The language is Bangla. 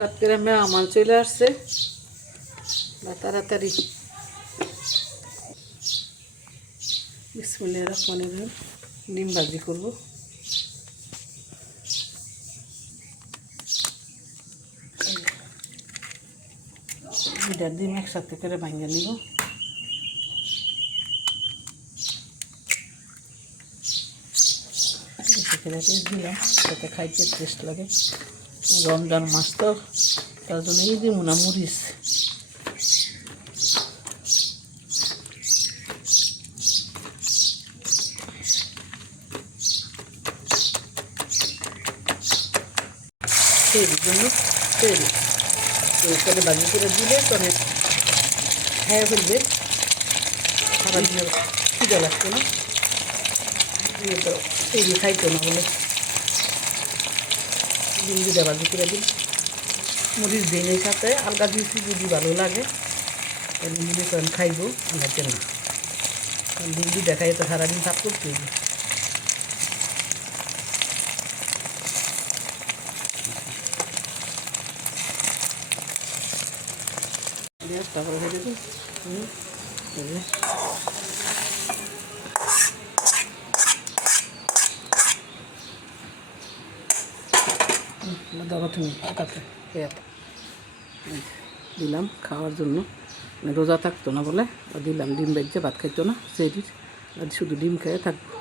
হঠাৎ করে মেহমান চলে আসছে, তাড়াতাড়ি বিসমিল্লাহির রহমানির রহিম ডিম ভাজি করবো। দুইটা ডিম একসাথে করে ভাঙিয়ে নিব। দিলাম যাতে খাইতে টেস্ট লাগে। রমজান মাস তো, তার জন্য এই দিব না মরিচ। তেলের জন্য তেল তেলে ভাজি করে দিলে তবে খাইয়া ফেলবে, সারাদিনের খিদে লাগতো না, তো তেল খাইতো না বলে ডিম দুটা ভাজি করে দিন। মরিচ দিনের সাথে আলগা দিয়েছি, যদি ভালো লাগে তাহলে মরিচ আমি খাইব, আলাদা না। কারণ ডিম দুটা খাই তো সারাদিন ভাত করতে হইবে। তারপরে ভেজে দিন দাও তুমি কাছে দিলাম খাওয়ার জন্য। রোজা থাকতো না বলে দিলাম, ডিম বেজে ভাত খাইতো না, সেই শুধু ডিম খেয়ে থাকবো।